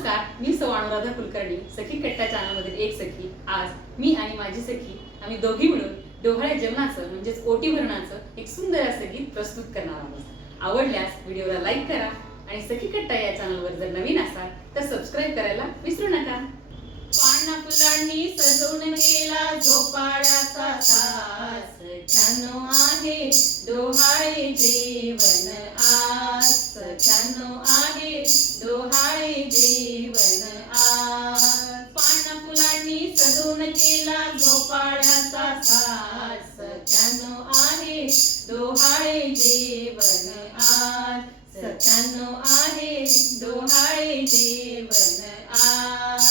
नमस्कार मी सौ अनुराधा कुलकर्णी सखी कट्टा चॅनलमधील एक सखी. आज मी आणि माझी सखी आम्ही दोघी मिळून डोहाळे जेवणाचं म्हणजेच ओटी भरणाचं एक सुंदर असं गीत प्रस्तुत करणार आहोत. आवडल्यास व्हिडिओला लाईक करा आणि सखी कट्टा या चॅनलवर जर नवीन असाल तर सबस्क्राईब करायला विसरू नका. पाना फुलांनी सजवून केला झोपाळ्याचा तास छानो आहे डोहाळे जेवण आज. छानो आहे डोहाळे जेवण डोहाळे जेवण आज. सत्यानो आहे डोहाळे जेवण आज.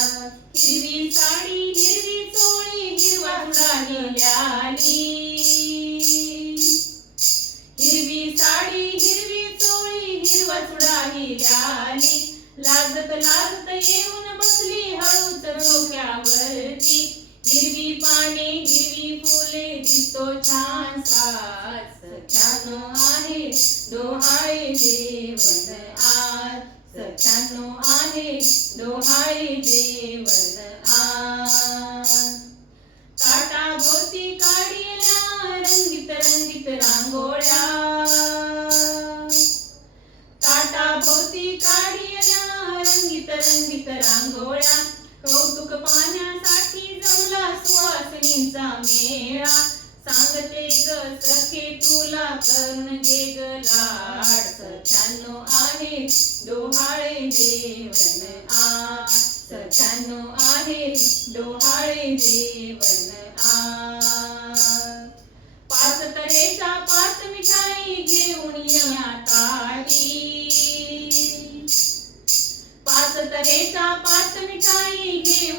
हिरवी साडी हिरवी चोळी हिरवा राहिल्याली हिरवी साडी हिरवी चोळी हिरवा चुडाहिल्याली लाजत लागत येऊन बसली छान सास आहे डोहाळे देवन आज सख्यानो आहे डोहाळे देवन आज सखे तुला करून घे ग लाड आहे. डोहाळे जेवण आ सख्यानो आहे. डोहाळे जेवण आ पाच तऱ्हेच्या पाच मिठाई घेऊन या तारी. पाच तऱ्हेच्या पाच मिठाई घेऊन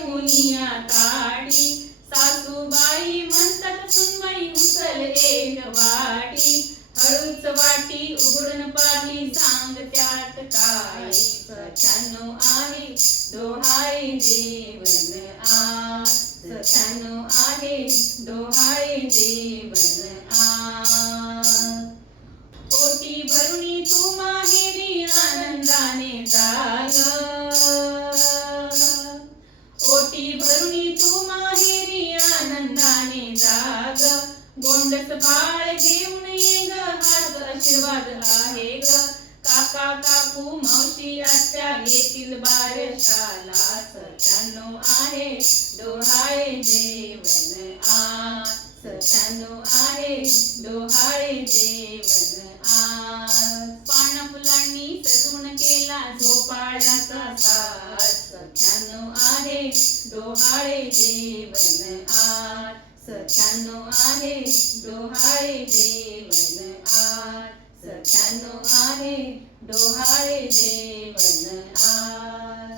वाटी हळूच वाटी उघडून पाठी सांग त्यात काय? सख्यानो आहे डोहाळे जेवण आ सख्यानो आहे डोहाळे जेवण आ ओटी भरुणी तू गोंडस बाळ घेऊन ये ग हाच आशीर्वाद आहे ग. काका काकू मावशी आत्या येतील बारशाला सत्यानो आहे. डोहाळे जेवण आ सत्यानो आहे. डोहाळे जेवण आ. पाना फुलांनी सजून केला झोपाळ्याचा साज सत्यानो आहे. डोहाळे जेवण आ. सत्यानो आहे डोहाळे देवन आर सत्यानो आहे डोहाळे देवन आर